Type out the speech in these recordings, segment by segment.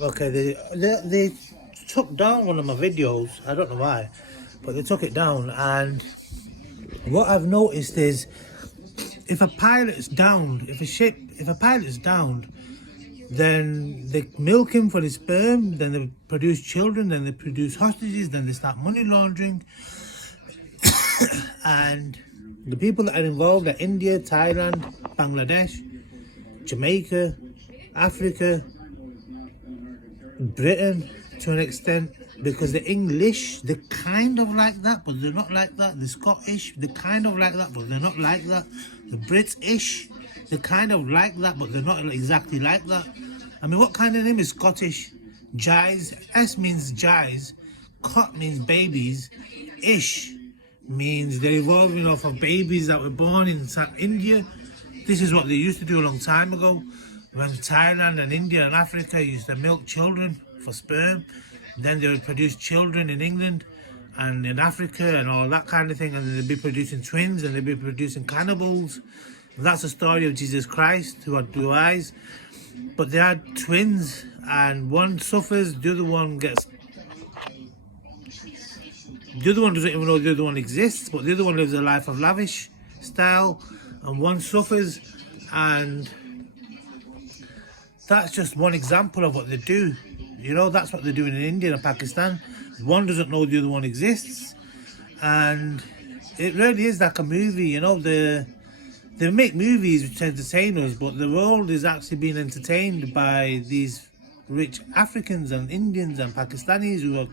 Okay, they took down one of my videos. I don't know why, but they took it down. And what I've noticed is, if a pilot's downed, if a pilot's downed, then they milk him for his sperm, then they produce children, then they produce hostages, then they start money laundering. And the people that are involved are India, Thailand, Bangladesh, Jamaica, Africa, Britain to an extent, because the English, they're kind of like that, but they're not like that. The Scottish, they're kind of like that, but they're not like that. The British, they're kind of like that, but they're not exactly like that. I mean, what kind of name is Scottish? Jais, S means Jais, Cot means babies, Ish means they're evolving off of babies that were born in India. This is what they used to do a long time ago, when Thailand and India and Africa used to milk children for sperm. Then they would produce children in England and in Africa and all that kind of thing, and they'd be producing twins and they'd be producing cannibals. And that's the story of Jesus Christ, who had blue eyes. But they had twins, and one suffers, the other one doesn't even know the other one exists, but the other one lives a life of lavish style, and one suffers. And that's just one example of what they do. You know, that's what they're doing in India and Pakistan. One doesn't know the other one exists. And it really is like a movie, you know. They make movies to entertain us, but the world is actually being entertained by these rich Africans and Indians and Pakistanis who are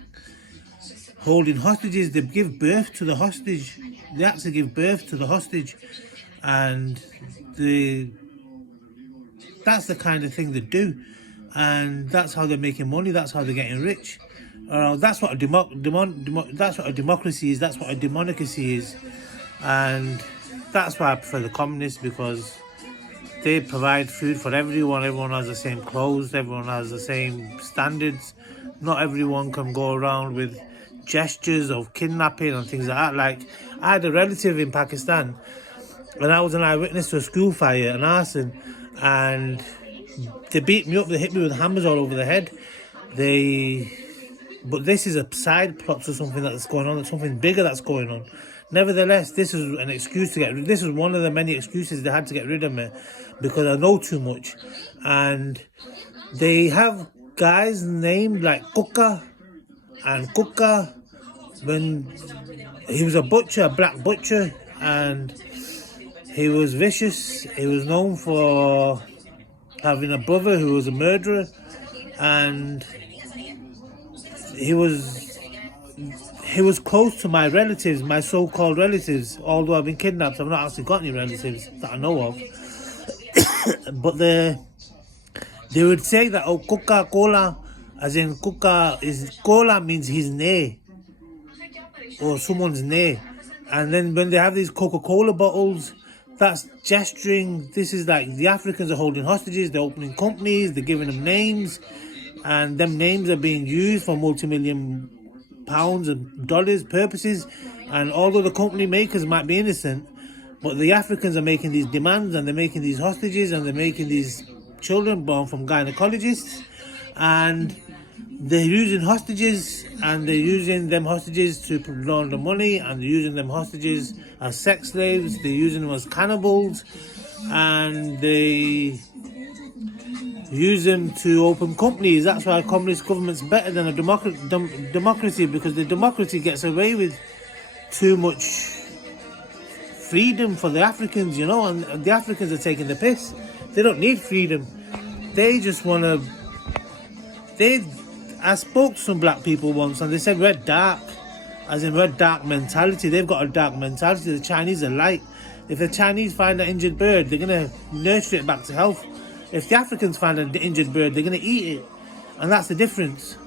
holding hostages. They give birth to the hostage. They actually give birth to the hostage. And that's the kind of thing they do. And that's how they're making money. That's how they're getting rich. That's what a that's what a democracy is. That's what a democracy is. And that's why I prefer the communists, because they provide food for everyone. Everyone has the same clothes. Everyone has the same standards. Not everyone can go around with gestures of kidnapping and things like that. Like, I had a relative in Pakistan, and I was an eyewitness to a school fire, an arson, and they beat me up. They hit me with hammers all over the head. But this is a side plot to something that's going on. That's something bigger that's going on. Nevertheless, this is an excuse to this is one of the many excuses they had to get rid of me, because I know too much. And they have guys named like Kuka and Kuka. When he was a butcher, a black butcher, and he was vicious. He was known for having a brother who was a murderer, and he was close to my relatives, my so-called relatives. Although I've been kidnapped, I've not actually got any relatives that I know of. But they would say that, oh, Coca-Cola, as in Cola means his name, or someone's name. And then when they have these Coca-Cola bottles, that's gesturing. This is like the Africans are holding hostages, they're opening companies, they're giving them names, and them names are being used for multi-million pounds and dollars purposes. And although the company makers might be innocent, but the Africans are making these demands, and they're making these hostages, and they're making these children born from gynecologists, and they're using hostages, and they're using them hostages to launder money, and they're using them hostages as sex slaves. They're using them as cannibals, and they use them to open companies. That's why a communist government's better than a democracy, because the democracy gets away with too much freedom for the Africans, you know, and the Africans are taking the piss. They don't need freedom. They just want to... I spoke to some black people once, and they said we're dark, as in we're dark mentality. They've got a dark mentality. The Chinese are light. If the Chinese find an injured bird, they're going to nurture it back to health. If the Africans find an injured bird, they're going to eat it. And that's the difference.